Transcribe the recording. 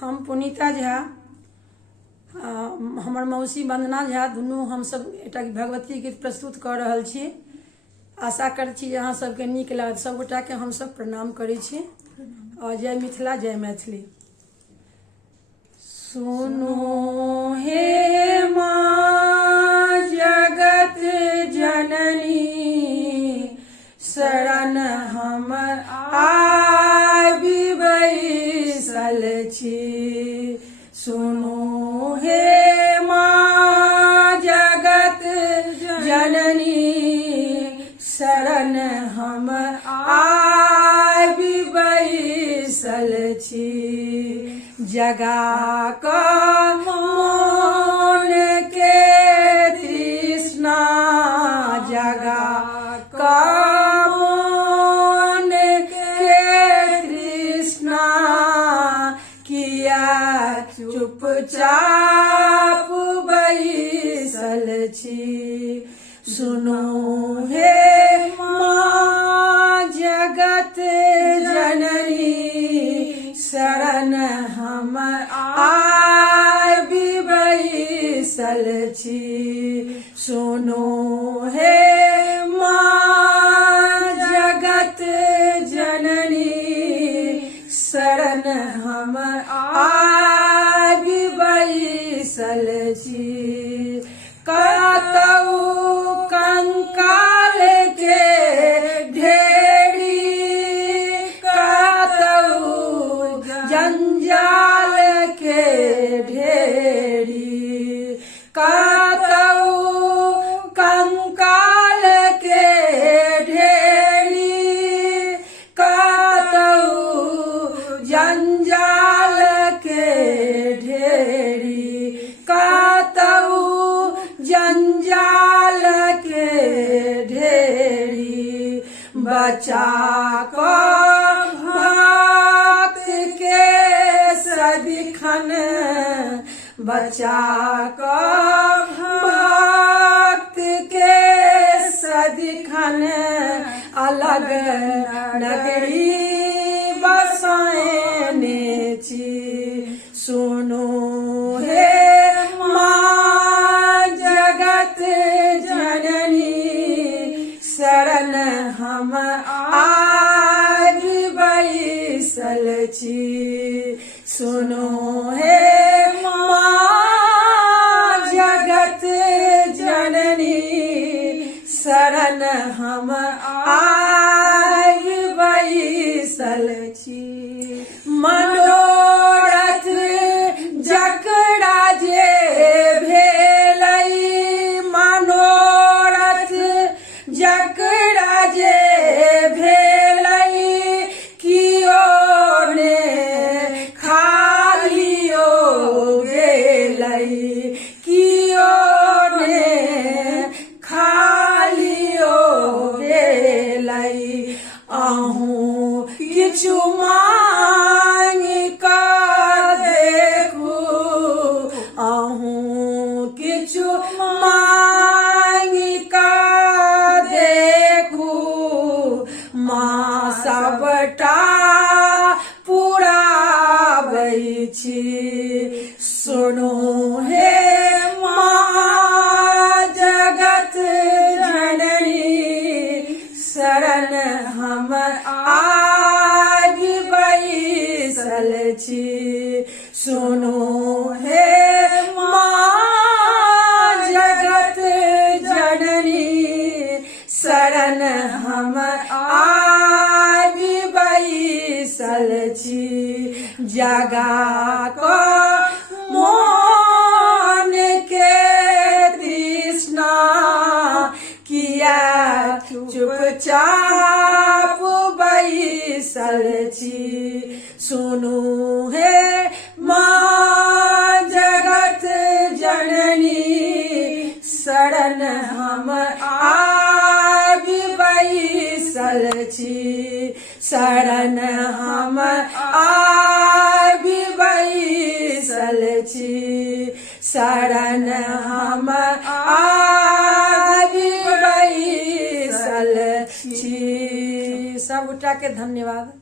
हम पुनीता झा हमर मौसी वंदना झा दुनू हमसब एकटा भगवती गीत प्रस्तुत कर रहल छी। आशा करै छी अहाँ सबके नीक लागत। सब गोटा के हम सब प्रणाम करै छी और जय मिथिला जय मैथिली। सुनो हे माँ जगत जननी शरण हम आबि बैसल छी। सुनो हे माँ जगत जननी शरण हम आबि बैसल छी। जगा कऽ मोन के तृष्णा जगा कऽ मोन के तृष्णा किया चुपचाप बैसल छी। सुनो हे माँ जगत जननी शरण हम आबि बैसल छी। सुनो हे माँ जगत जननी शरण हम आबि बैसल छी। कतहु कंकाल के ढेरी कतहु जंजाल के ढेरी कतहु कंकाल के ढेरी कतहु जंजाल के ढेरी कतहु जंजाल के ढेरी बचा को भक्त के सदिखन बचा को भक्त के सदिखन अलग नगरी बसाएने छी। सुनो हे माँ जगत जननी शरण हम आबि बैसल छी। सुनो हे माँ जगत जननी शरण हम आबि बैसल छी। मनोरथ जकरा जे भेलै मनोरथ जकरा जे भेलै कियो ने खालियो गेलै कियो ने खालियो गेलै। अहूँ किछु मांगि कऽ देखू अहूँ किछु मांगि कऽ देखू माँ सबटा पुराबै छी। सुनो हे माँ जगत जननी शरण हम आबि बैसल छी। सुनो हे माँ जगत जननी शरण हम आबि बैसल छी। जगा को मोन के तृष्णा किया चुपचाप बैसल छी। सुनो हे माँ जगत जननी शरण हम आबि बैसल छी। शरण हम आबि बैसल छी। शरण हम आबि बैसल छी। सब गोटा के धन्यवाद।